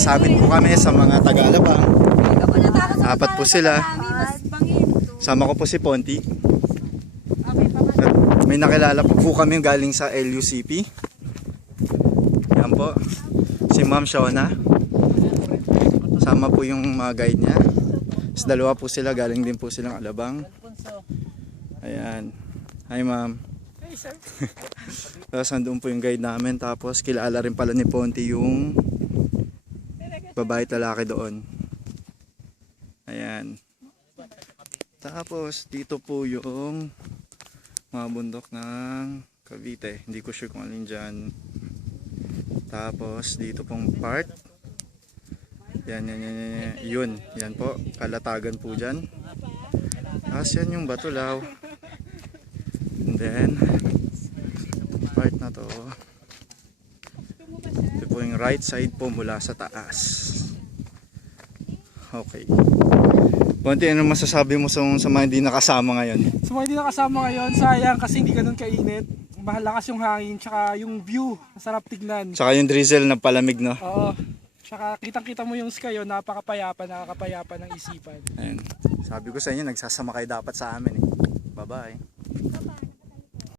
sabit po kami sa mga Tagalabang. Apat po sila. Sama ko po si Ponti. At may nakilala po kami galing sa LUCP. Yan po. Si Ma'am Shona. Sama po yung mga guide niya. Tapos dalawa po sila, galing din po silang Alabang. Ayan. Hi ma'am. Hey sir. Tapos nandun po yung guide namin. Tapos kilala rin pala ni Ponti yung babae at lalaki doon. Ayan. Tapos dito po yung mga bundok ng Cavite. Hindi ko sure kung alin dyan. Tapos dito pong part. Yan. Yun. Yan po. Kalatagan po dyan. Tapos yan yung Batulaw. And then part na to. Ito po yung right side po mula sa taas. Okay. Ponti, ano masasabi mo sa mga hindi nakasama ngayon? Sa mga hindi nakasama ngayon, sayang kasi hindi ganun kainit. Malakas yung hangin, tsaka yung view, masarap tignan. Tsaka yung drizzle na palamig, no? Oo. Tsaka kitang-kita mo yung sky, napakapayapa, nakakapayapa ng isipan. Ayan. Sabi ko sa inyo, nagsasama kayo dapat sa amin eh. Bye-bye.